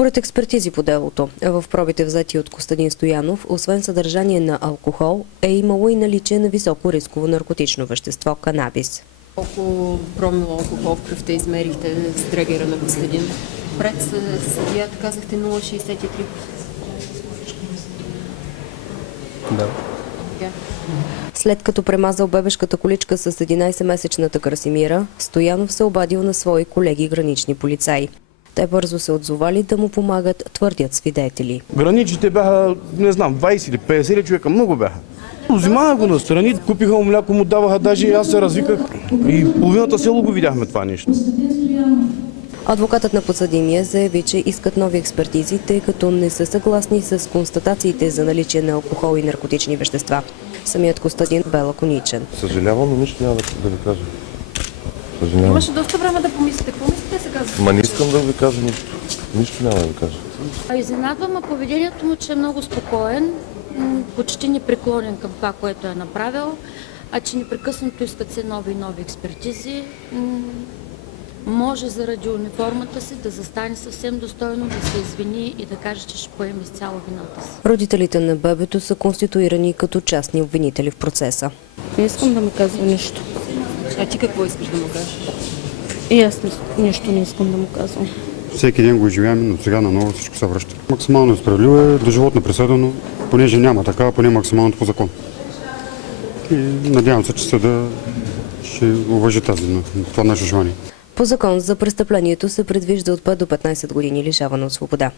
Според експертизи по делото, в пробите взети от Костадин Стоянов, освен съдържание на алкохол, е имало и наличие на високо рисково наркотично вещество – канабис. Колко промила алкохол в кръвта измерихте с дрегера на Костадин? Пред съдията казахте 0,63. Да. След като премазал бебешката количка с 11-месечната Красимира, Стоянов се обадил на свои колеги гранични полицаи. Те бързо се отзовали да му помагат, твърдят свидетели. Граничните бяха, не знам, 20 или 50 човека, много бяха. Взимаха го настрани, купиха му мляко, му даваха, даже и аз се развиках и половината село го видяхме това нещо. Адвокатът на подсъдимия заяви, че искат нови експертизи, тъй като не са съгласни с констатациите за наличие на алкохол и наркотични вещества. Самият Костадин бе лаконичен. Съжалявам, но нищо няма да ви кажа. Съжалявам. Имаше доста време да помислите. Какво мислите сега? Ма не искам да ви кажа нищо. Нищо няма да ви кажа. Изненадва поведението му, че е много спокоен, почти непреклонен към това, което е направил, а че непрекъснато искат се нови и нови експертизи. Може заради униформата си да застане съвсем достойно, да се извини и да каже, че ще поеме изцяло вината си. Родителите на бебето са конституирани като частни обвинители в процеса. Не искам да му казва нищо. А ти какво искаш да му кажеш? И аз нищо не искам да му казвам. Всеки ден го изживяваме, но сега наново всичко се връща. Максимално справедливо е, доживотно присъдено, понеже няма така, поне максималното по закон. И надявам се, че съда ще уважи това наше желание. По закон за престъплението се предвижда от 5 до 15 години лишаване от свобода.